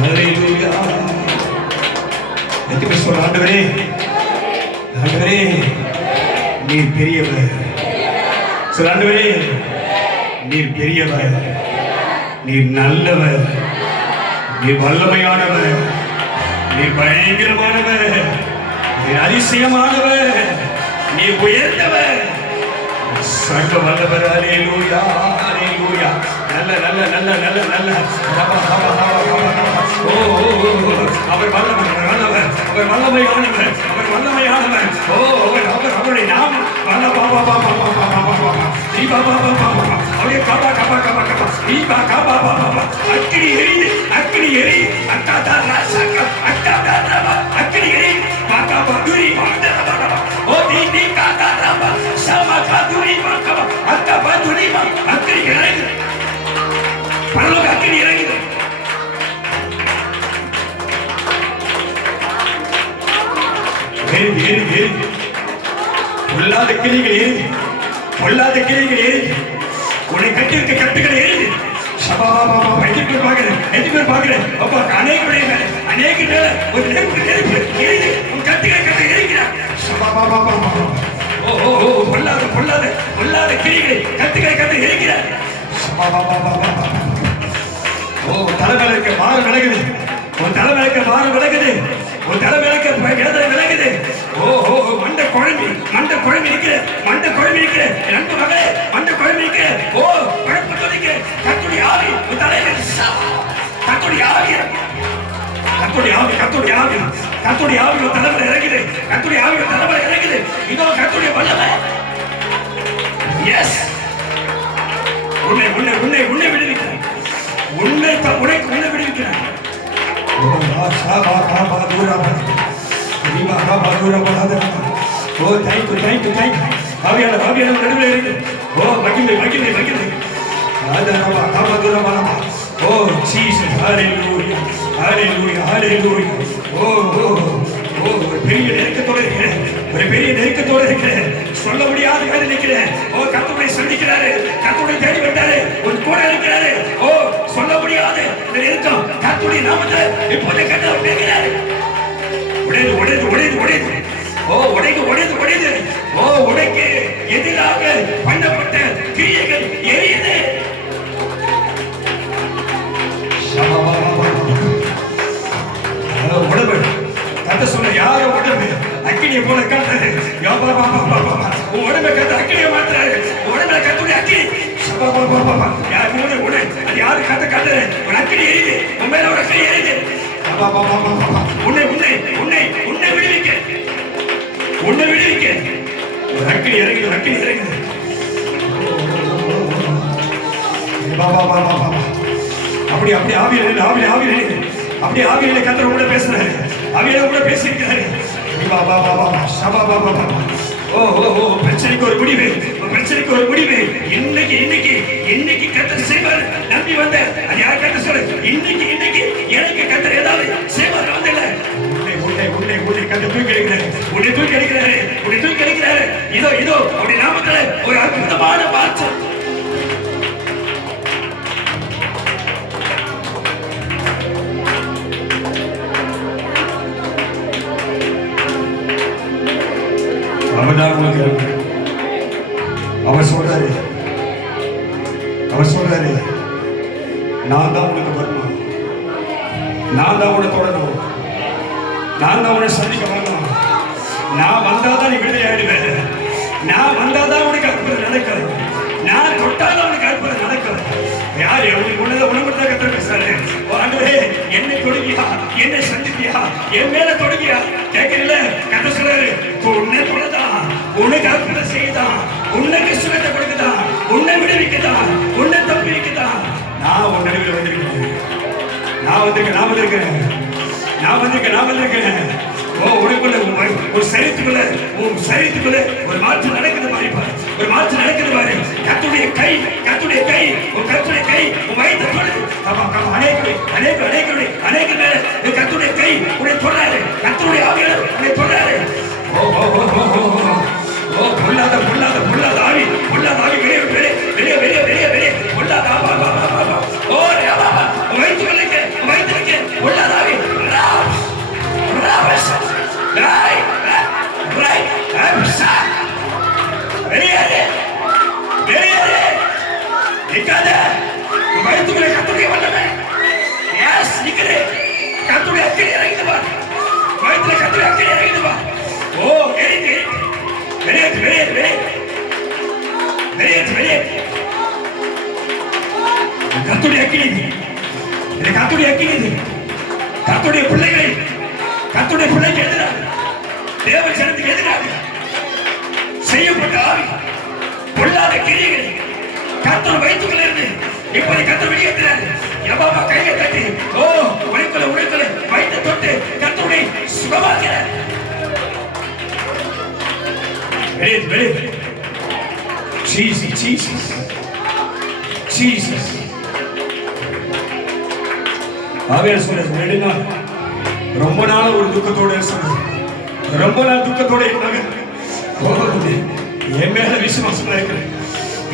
ஹல்லேலூயா. எதுக்கு சொல்ற ஆண்டவரே, ஆண்டவரே நீர் பெரியவர். சொல்ற ஆண்டவரே நீர் பெரியவர், நீர் நல்லவர், நீர் வல்லமையானவர், நீர் பயங்கரமானவர், நீர் அதிசயமானவர், நீர் உயர்ந்தவர், சர்வ வல்லவர். ஹல்லேலூயா ஹல்லேலூயா. நல்ல நல்ல நல்ல நல்ல நல்ல ஓ அவர் வல்லவர், அவர் வல்லமையானவர், அவர் வல்லமையானவர். ஓ அவருடைய நாமம் வல்ல பாபா பாபா பாபா பாபா ஈ பாபா பாபா அவரே காபா காபா காபா காபா ஈ பா காபா பாபா. அக்கினி எரியுது, அக்கினி எரி அக்கா தாரா சக்கா அக்கா தாரா அக்கினி எரி பாக்கா பாதுரி பாதரா ஓ தி காதா ரபா சமா காதுரி பாக்கா அக்கா பாதுரி அக்கினி எரியுது, பரலோக அக்கினி எரியுது. பொல்லாத கிளிகள் ஏறி, பொல்லாத கிளிகள் ஏறி, உன்னை கட்டியிருக்க கட்டுகளை ஏறி பாக்குறேன். அநேக ஒரு நெருப்பு ஏறி உன் கட்டுகளை கட்ட இருக்கிறார். பொல்லாத பொல்லாத பொல்லாத கிளிகளை கட்டுகளை கட்ட இருக்கிறார். ஓ தலைமைக்கு மாறு விலகுது, உன் தலைமைக்கு மாறு விலகுது, உன் தலைமைக்கு வேதனை விலகுது. ஓ மண்டை குழம்பி இருக்கிற நண்பு மகளே, மண்டை குழம்பி இருக்கிற ஓ குழம்பு கொதிக்க கத்துடைய ஆவி உன் தலையில கத்துடைய ஆவி கத்துடைய ஆவி கத்துடைய ஆவி கத்துடைய ஆவி உன் தலைமையில இறங்குது, கத்துடைய ஆவி உன் தலைமையில இறங்குது. இதோ கத்துடைய வல்லமை. எஸ் உன்னை உன்னை உன்னை உன்னை விடுவிக்கிறேன், உன்னை விடுவிக்கிறேன். ஓ தேங்க்யூ ஆவியான நடுவில் இருக்கு. ஓ மகிழ்ந்து ஓ ஜீசஸ் ஹல்லேலூயா ஹல்லேலூயா ஹல்லேலூயா. ஓ ஒரு பெரிய நெருக்கத்தோடு இருக்கிறேன், சொல்ல முடியாத வேலை நிற்கிறேன். ஓ கர்த்தரை சந்திக்கிறாரு, கர்த்தரை தேடி வந்தாரு, உன் கூட இருக்கிறாரு. ஓ சொல்ல முடியாத நெருக்கம் கர்த்தருடைய நாமத்தை இப்போது கர்த்தர் பேசுகிறாரு. உடையது ஓ உடையது ஓ உடைக்கு எதிராக பண்ணப்பட்ட கிரியைகள் எரியுது. உடம்பு கத்த சொன்ன யாரோ உடம்பு அக்கினியை போல காட்டுறது. உடம்பை கத்த அக்கினியை மாத்துறாரு, உடம்புல கத்துடைய அக்கினி அது யாரு கத்த காட்டுறது. ஒரு அக்கினி எரியுது, உன் மேல ஒரு அக்கினி எரியுது. உன்னை விடுவிக்க அக்கினி இறங்குது. அப்படி ஆவியில கத்தர் கூட பேசுறாரு, ஆவியில கூட பேசியிருக்காரு. ஓ பிரச்சனைக்கு ஒரு முடிவு. இன்னைக்கு கத்தர் செய்வார். நம்பி வந்த அது யார் கத்தர் சொல்ல, இன்னைக்கு எனக்கு கத்தர் ஏதாவது செய்வார். வந்தல உன்னை கத்தர் தூக்கி எடுக்கிறாரு. இதோ அப்படி நாமத்துல ஒரு அற்புதமான மாற்றம். அவர் சொல்றாரு நான் தான் உனக்கு வரணும், நான் தான் உன்னை தொடரணும், நான் தான் உன்னை சந்திக்க வரணும். நான் வந்தாதான் நீ விடுதலை ஆயிடுவேன். நான் வந்தாதான் உனக்கு அற்புதம் நடக்காது. நான் தொட்டாதான் உனக்கு அற்புதம் நடக்காது. யார் உனக்கு உணவு தான் கத்த பேசுறாரு. ஆண்டவரே என்னை தொடுகியா, என்னை சந்திப்பியா, என் மேல தொடுகியா கேட்கல. கத்த சொல்றாரு, உன்னை தொடுதான், உனக்கு அற்புதம் செய்யுதான், உன்னைக்கு சுகத்தை கொடுக்குதான், உன்னை விடுவிக்குதான், உன்னை தப்பி வைக்குதான். நான் உன் நடுவில் வந்திருக்கிறேன். நான் வந்திருக்கிறேன். ஓ உனக்குள்ள உன் சரீரத்துக்குள்ள ஒரு மாற்றம் நடக்குது பாரு. ஒரு மாற்றம் நடக்குது பாரு. கர்த்தருடைய கை உன் வயித்தை தொடுது. அநேக மேல கர்த்தருடைய கை உன்னை தொடுறாரு. கர்த்தருடைய ஆவியானவர் உன்னை தொடுறாரு. ஓ பொல்லாத ஆவி வெளியே பொல்லாத ஓ வயிற்றுக்கு பொல்லாத ஆவி வயிற்றுக்குள்ளே கத்துடைய வல்லமை நிக்கிறேன். கத்துடைய அக்கறை இறங்குதுவா. வயிற்றுல கத்துடைய அக்கறை இறங்குதுவா. ஓ வெளியேற்று. கத்துடைய அக்கினி கத்துடைய பிள்ளைக்கு எதிராக, தேவ ஜனத்துக்கு எதிராக செய்யப்பட்ட ஆவி பொல்லாத கிரியைகளை கர்த்தர் வயிற்றுக்குள்ள இருந்து இப்படி கர்த்தர் வெளியேற்றார். யெகோவா கையை தட்டி ஓ உனக்குள்ள வயிற்றை தொட்டு கர்த்தருடைய சுகமாக்கிறார். Jesus. ஆவியானவர் சொல்றாரு, ரொம்ப நாள் ஒரு துக்கத்தோட சொன்னது. ரொம்ப நாள் துக்கத்தோட இருந்தாங்க. என் மேல விசுவாசமா இருக்கிறேன்,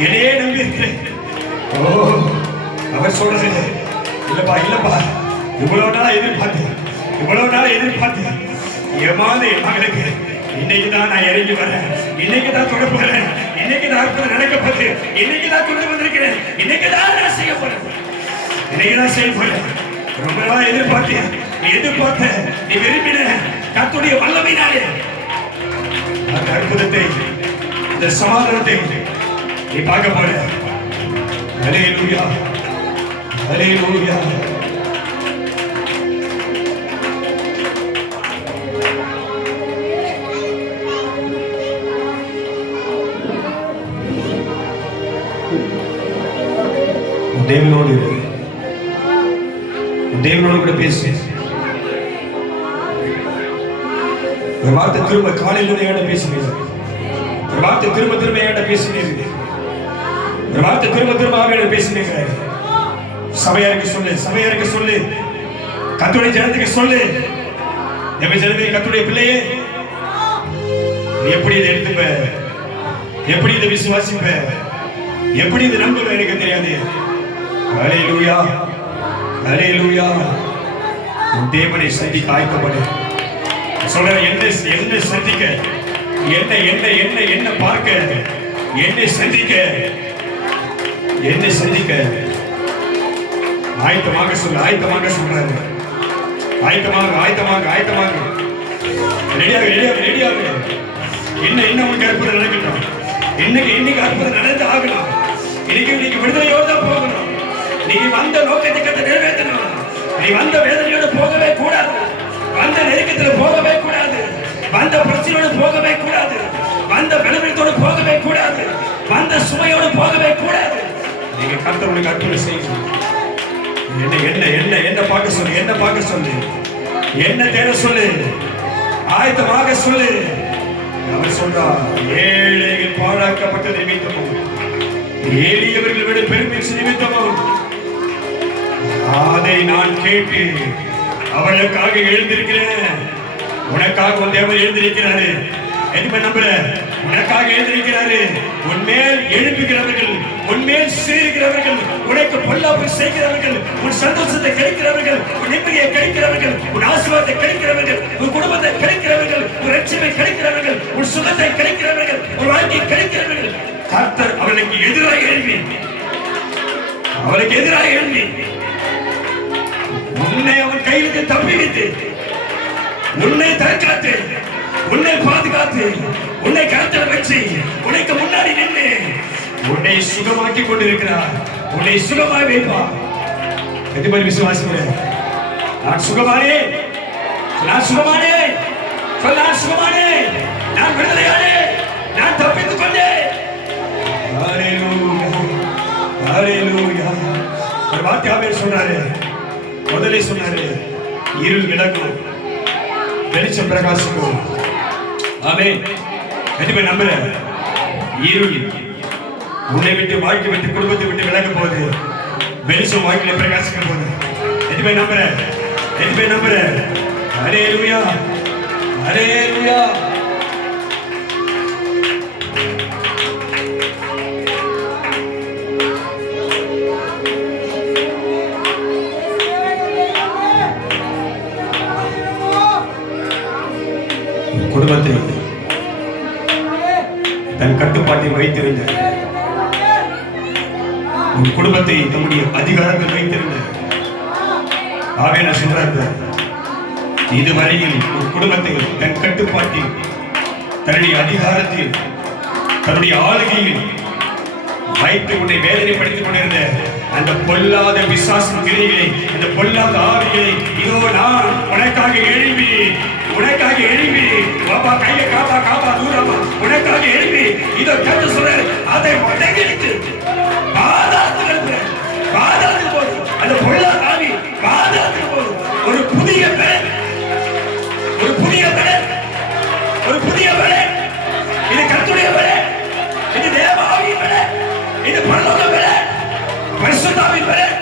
என்னையே நம்பி இருக்கிறேன். ஓ அவர் சொல்றது இல்லப்பா இவ்வளவு நாளா எதிர்பார்த்தேன். ஏமாந்து என் மகளுக்கு இன்னைக்கு தான் நான் இறங்கி வரேன். இன்னைக்கு தான் தொட போறேன். இன்னைக்கு தான் அற்புதம் நடக்க போகுது. இன்னைக்கு தான் கொண்டு வந்திருக்கிறேன். இன்னைக்கு தான் நான் செய்ய போறேன். ரொம்ப நாளா எதிர்பார்த்த நீ விரும்பின கர்த்தருடைய வல்லமையினாலே அந்த அற்புதத்தை, இந்த சமாதானத்தை நீ பார்க்க போற. ஹல்லேலூயா. தேவனோடு கூட பேசு. ஒரு வார்த்தை திரும்ப காலையில் என்கிட்ட பேசினீங்க. ஒரு வார்த்தை திரும்ப என்கிட்ட பேசினீங்க. ஒரு வார்த்தை திரும்ப அவன் பேசினீங்க. சபையாருக்கு சொல்லு, கர்த்தருடைய ஜனத்துக்கு சொல்லு. என் ஜனமே, கர்த்தருடைய பிள்ளையே, எப்படி இதை எடுத்துப்ப, எப்படி இதை விசுவாசிப்ப, எப்படி இதை நம்புவ எனக்கு தெரியாது. ஹல்லேலூயா. தேவனை சந்திக்க ஆயத்தப்படு. சொல்ற என்ன சந்திக்க, என்ன பார்க்க, என்னை சந்திக்க ஆயத்தமாக சொல்றாரு. ஆயத்தமாக ரெடியாக. என்ன உனக்கு அற்புதம் நடக்கட்டும். இன்னைக்கு அற்புதம் நடந்து ஆகணும். இன்னைக்கு விடுதலையோடு தான் போகணும். நீ வந்த நோக்கத்தை கட்ட நிறைவேற்றணும். நீ வந்த வேதனையோடு போகவே கூடாது. வந்த நெருக்கத்தில் போகவே கூடாது. வந்த பிரச்சனையோடு போகவே கூடாது. வந்த பலவீனத்தோடு போகவே கூடாது. வந்த சுமையோடு போகவே கூடாது. நீங்க கர்த்தருடைய அற்புதம் செய்யணும். என்ன பார்க்க சொல்லு, என்ன தேட சொல்லு, ஆயத்தமாக சொல்லு. அவர் சொல்றார், ஏழைகள் பாழாக்கப்பட்ட நிமித்தமும் எளியவர்கள் விட பெருமை நிமித்தமும் அதை நான் கேட்டு அவளுக்காக எழுந்திருக்கிறேன். உனக்காக உன் தேவன் எழுந்திருக்கிறாரு. என்ன நம்புற? உனக்காக எழுந்திருக்கிறாரு. உன்மேல் எழுப்புகிறவர்கள், உன்மேல் சீறுகிறவர்கள், உனக்கு பொல்லாப்பு செய்கிறவர்கள், உன் சந்தோஷத்தை கெடுக்கிறவர்கள், உன் நிம்மதியை கெடுக்கிறவர்கள், உன் ஆசீர்வாதத்தை கெடுக்கிறவர்கள், உன் குடும்பத்தை கெடுக்கிறவர்கள், உன் ரட்சிப்பை கெடுக்கிறவர்கள், உன் சுகத்தை கெடுக்கிறவர்கள், உன் வாழ்க்கையை கெடுக்கிறவர்கள், கர்த்தர் அவளுக்கு எதிராக எழுப்பி உன்னை அவன் கையிலிருந்து தப்பி வைத்து உன்னை தற்காத்து, உன்னை பாதுகாத்து, உன்னை கருத்தில் வச்சு உனக்கு முன்னாடி நின்று உன்னை சுகமாக்கி கொண்டிருக்கிறார். உன்னை சுகமாய் வைப்பார். எதுபடி விசுவாசம்? நான் சுகமானே, நான் சுகமானே, நான் சுகமானே, நான் விடுதலையானே, நான் தப்பித்துக் கொண்டேன். ஹல்லேலூயா, ஹல்லேலூயா. ஒரு வார்த்தை ஆமென் சொன்னாரு. முதல்ல சொன்னாரு, இருள் விலகும், வெளிச்சம் பிரகாசிக்கும். ஆமென். எதுபடி நம்புற? இருள் உன்னை விட்டு, வாழ்க்கை விட்டு, குடும்பத்தை விட்டு விலக போகுது. வெளிச்சம் வாழ்க்கையில பிரகாசிக்க போகுது. எதுபடி நம்புற? எதுபடி நம்புற? ஹல்லேலூயா, ஹல்லேலூயா. குடும்பத்தை தன் கட்டுப்பாட்டில் வைத்திருந்த, உன் குடும்பத்தை தம்முடைய அதிகாரத்தில் வைத்திருந்த ஆவியான சொல்றார், இதுவரையில் உன் குடும்பத்தை தன் கட்டுப்பாட்டில், தன்னுடைய அதிகாரத்தில், தன்னுடைய ஆளுகையில் வைத்து உன்னை வேதனைப்படுத்திக் கொண்டிருந்த அந்த பொல்லாத விசுவாசம் கிரிகளை, அந்த பொல்லாத ஆவிகளை இதோ நான் உனக்காக எழுப்பி, உனக்காக எழுப்பி, பாபா கையை காபா காபா தூரமா உனக்காக எழுப்பி இதோ கேட்டு சொல்ற, அதை உடனடித்து பாதாளத்துக்கு, பாதாளத்துக்கு போகுது. அந்த பொல்லாத ஆவி பாதாளத்துக்கு போகுது. ஒரு புதிய பலன், ஒரு புதிய பலன், ஒரு புதிய பலன். இது கர்த்தருடைய பலன், இது தேவ ஆவியின் பலன், இது பரலோக பலன், பரிசுத்தாவின் பலன்.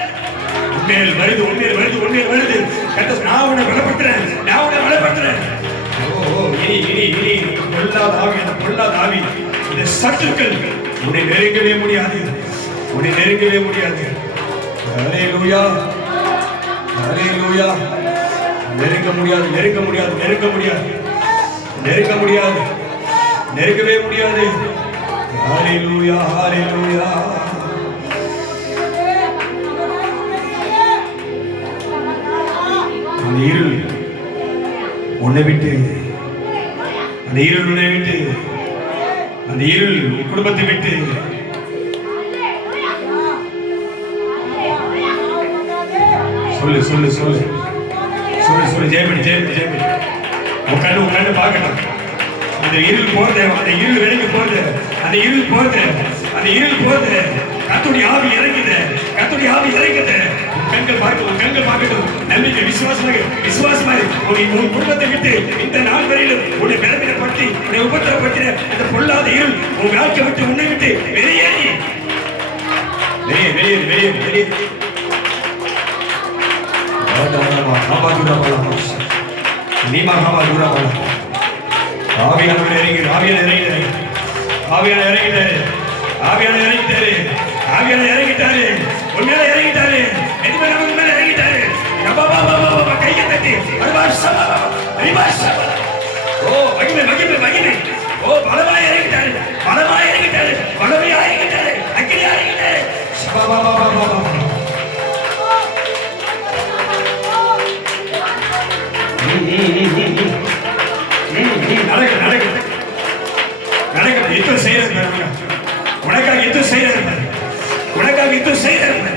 உண்மையில் வருது, உண்மையில் வருது, உண்மையில் வருது. கர்த்தர் நான் உன்னை பலப்படுத்துறேன், நான் உன்னை பலப்படுத்துறேன். இனி இனி இனி பொல்லாத ஆவி, அந்த பொல்லாத ஆவி, இந்த சத்துருக்கள் உன்னை நெருங்கவே முடியாது, உன்னை நெருங்கவே முடியாது. ஹல்லேலூயா, ஹல்லேலூயா. நெருங்க முடியாது, நெருங்க முடியாது, நெருங்க முடியாது, நெருங்க முடியாது, நெருங்கவே முடியாது. ஹல்லேலூயா, ஹல்லேலூயா. அந்த இருள் உன்னை விட்டு, அந்த இருள் உன்னை விட்டு, அந்த இருள் உன் குடும்பத்தை விட்டு சொல்லு சொல்லு சொல்லு சொல்லு சொல்லு. ஜெயமணி, ஜெயமணி, ஜெயமணி. உன் கண்ணு பார்க்கணும். அந்த இருள் போறது, அந்த இருள் வெளிக்கு போறது, அந்த இருள் போறது, அந்த இருள் போறது. கர்த்தருடைய ஆவி இறங்குது, கர்த்தருடைய ஆவி இறங்குது. கண்கள் பார்க்கணும், கண்கள் பார்க்கணும். நம்பிக்கை, விசுவாசமாக, விசுவாசமாக உன் குடும்பத்தை விட்டு இந்த நாள் வரையிலும் உன்னை பலவீனப்படுத்தி, உன்னை உபத்திரப்படுத்தின இந்த பொல்லாத இருள் உன் வாழ்க்கை விட்டு, உன்னை விட்டு வெளியேறி, வெளியே வெளியே வெளியே வெளியே. ஆவியானவர் இறங்கி, ஆவியான இறங்கிட்டாரு, ஆவியான இறங்கிட்டாரு, ஆவியான இறங்கிட்டாரு, ஆவியான இறங்கிட்டாரு, உண்மையில இறங்கிட்டாரு, உண்மையில இறங்கிட்டாரு. கையை தட்டி ஓ மகிமை, மகிமை, மகிமை. ஓ பலமாய் இறங்கிட்டாரு, பலமாய் இறங்கிட்டாரு, பலமையா இறங்கிட்டாரு, அக்கினியா இறங்கிட்டாரு. நடக்க நடக்க நடக்க. யுத்தம் செய்யறது உனக்காக, யுத்தம் செய்யறது உனக்காக, யுத்தம் செய்யறது.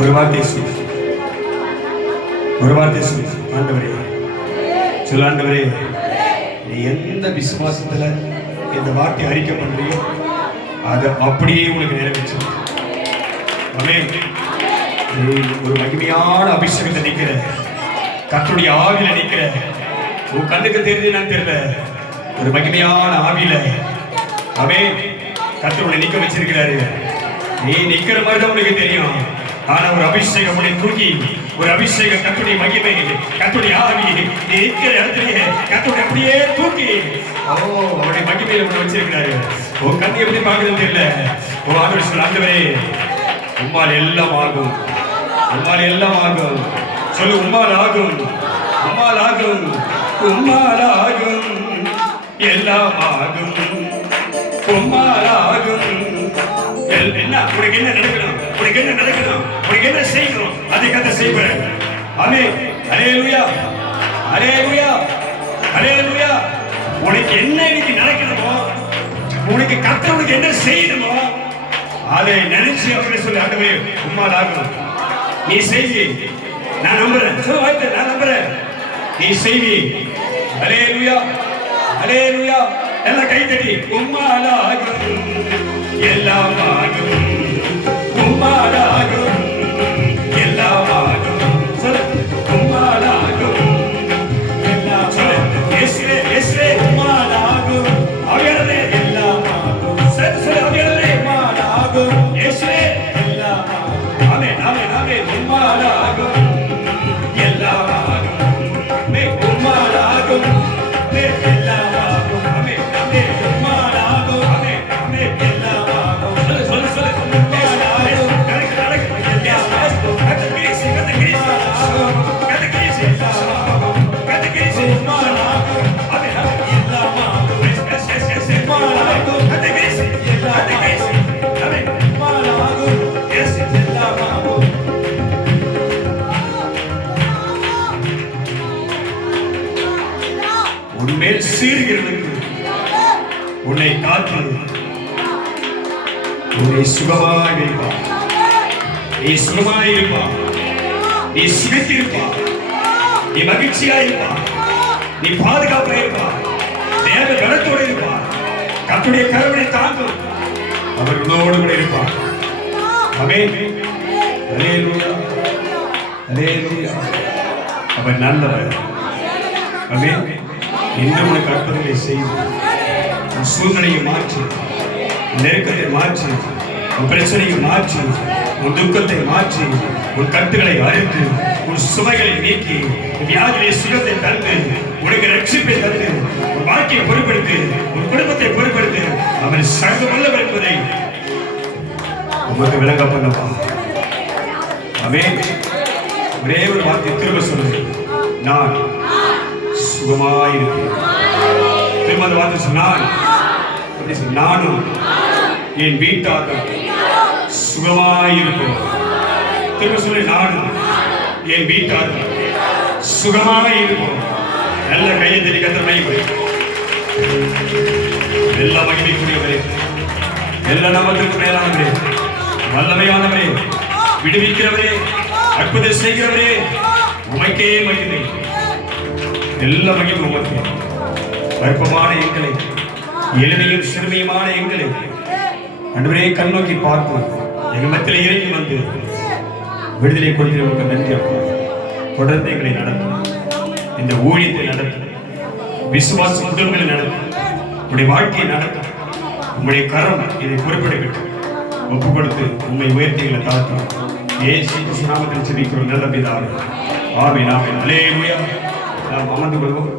ஒரு வார்த்தை சொல்லு, ஒரு வார்த்தை சொல்லு. ஆண்டவரே சொல்ல, ஆண்டவரே நீ எந்த விசுவாசத்துல இந்த வார்த்தை அறிக்கை பண்றியோ அது அப்படியே உனக்கு நிறைவேற்று. ஒரு மகிமையான அபிஷேகத்தை நிக்கிற, கர்த்தருடைய ஆவியில நிக்கிற, உன் கண்ணுக்கு தெரிஞ்சு நான் தெரியல, ஒரு மகிமையான ஆவியில கர்த்தர் உன்னை நிக்க வச்சிருக்கிறாரு. நீ நிக்கிற மாதிரி தான் உனக்கு தெரியும். ஆனா ஒரு அபிஷேகம் உன்னை தூக்கி, ஒரு அபிஷேகம், கர்த்தருடைய மகிமை, கர்த்தருடைய ஆவி நீ நிக்கிற இடத்துலயே கர்த்தருடைய அப்படியே தூக்கி அவருடைய மகிமையில உன்னை வச்சிருக்கிறாரு. உன் கண்ணு எப்படி பார்க்கறது தெரியல. உன் ஆண்டவர் சொல்ல, ஆண்டவரே உம்மால் எல்லாம் ஆகும், உம்மால் எல்லாம் ஆகும். சொல்லு, உம்மால் ஆகும், உம்மால் ஆகும், உம்மால் ஆகும், எல்லாம் ஆகும், உம்மாலாகும். என்ன உனக்கு என்ன நடக்கணும், உனக்கு என்ன நடக்கணும், உனக்கு என்ன செய்யணும், அதை கத்த செய்வார். ஆமென். அல்லேலூயா, அல்லேலூயா, அல்லேலூயா. உனக்கு என்ன இன்னைக்கு நடக்கணுமோ, உனக்கு கர்த்தருக்கு என்ன செய்யணுமோ அதை நினைச்சு அப்படி சொல்லி ஆண்டவரே உம்மாலாகும். நீ செய்வி, நான் நம்புறேன். சொல்ல வாய்ப்பு, நான் நம்புறேன், நீ செய்வி. அல்லேலூயா, அல்லேலூயா. எல்லாம் கை தட்டி உம்மாலாகும், எல்லாம் ஆகும், உம்மாலாகும், எல்லாம் ஆகும். சொல்லு உம்மாலாகும், எல்லாம் சொல்லு. இயேசுவே, இயேசுவே உம்மாலாகும். ஆவியானவரே எல்லாம் ஆகும். சொல்லு ஆவியானவரே உம்மாலாகும். இயேசுவே எல்லாம் ஆகும். ஆமென், ஆமென், ஆமென். உம்மாலாகும், எல்லாம் ஆகும். உம்மாலாகும், எல்லாம் ஆகும். ஆமென், ஆமென். உம்மாலாகும், ஆமென், ஆமென். எல்லாம் ஆகும். சொல்லு, சொல்லு, சொல்லு. உம்மாலாகும், நடக்கு, நடக்கு. எல்லாம் ஆகும். கத்த கிரீசி, கத்த கிரீசி. கத்த கிரீசி. கத்த கிரீசி. உம்மாலாகும், ஆமென், ஆமென். எல்லாம் ஆகும். S, S, S. உம்மாலாகும், கத்த கிரீசி. கத்த கிரீசி. ஆமென். உம்மாலாகும், எஸ், எல்லாம் ஆகும். உன்மேல் சீர்கிறதுக்கு உன்னை காத்து உன்னை சுகமாக இருப்பார். நீ சுகமாக இருப்பார், நீ சுகித்திருப்பார், நீ மகிழ்ச்சியாக இருப்பார், நீ பாதுகாப்பாக இருப்பார், தேவ பலத்தோடு இருப்பார். கர்த்தருடைய கருவினை தாங்கும், அவர் உன்னோடு கூட இருப்பார். ஆமென். அல்லேலூயா, அல்லேலூயா. அவர் நல்லவர். ஆமென். இன்னும் உனக்கு அற்புதங்களை செய்து உன் சூழ்நிலையை மாற்றி, உன் நெருக்கத்தை மாற்றி, உன் பிரச்சனையை மாற்றி, உன் துக்கத்தை மாற்றி, உன் கட்டுகளை அறுத்து, உன் சுமைகளை நீக்கி, வியாதியை சுகத்தை தந்து, உனக்கு ரட்சிப்பை தந்து, உன் வாழ்க்கையை பொறுப்பெடுத்து, உன் குடும்பத்தை பொறுப்பெடுத்து, அவன் சர்வ வல்லவர் என்பதை உமக்கு விளங்க பண்ணப்பா. ஆமென். ஒரே ஒரு வார்த்தை திரும்ப சொல்லுங்க, நான் சுகமாயிருப்பேன். திரும்ப அந்த வார்த்தை சொன்னால் நானும் என் வீட்டார்கள் சுகமாயிருப்போம். திரும்ப சொல்லி, நானும் என் வீட்டார்கள் சுகமாயிருப்போம். நல்ல கையை தெரிய கத்த மகிமை, எல்லா மகிமைக்குரியவரே, எல்லா நமக்கு மேலானவரே, வல்லமையானவரே, விடுவிக்கிறவரே, அற்புதம் செய்கிறவரே, உமைக்கே மகிமை. எல்லா மகிழ்வும் உமக்கு. அற்பமான எங்களை, எளிமையும் சிறுமியுமான எங்களை ஆண்டவரே கண்ணோக்கி பார்த்து எங்கள் மத்தியில் இறங்கி வந்து விடுதலை கொடுக்கிறவங்களுக்கு நன்றி அப்பா. தொடர்ந்து எங்களை நடத்தும், இந்த ஊழியத்தை நடத்தும், விசுவாச முதல்களை நடத்தும், உங்களுடைய வாழ்க்கையை நடத்தும். உங்களுடைய கரம் இதை குறிப்பிடப்பட்டு ஒப்பு கொடுத்து உண்மை உயர்த்திகளை தாழ்த்தும். இயேசு கிறிஸ்து நாமத்தில் ஜெபிக்கிறோம் நல்ல பிதாவே. ஆமென், ஆமென். அல்லேலூயா. நாம் அமர்ந்து கொள்வோம்.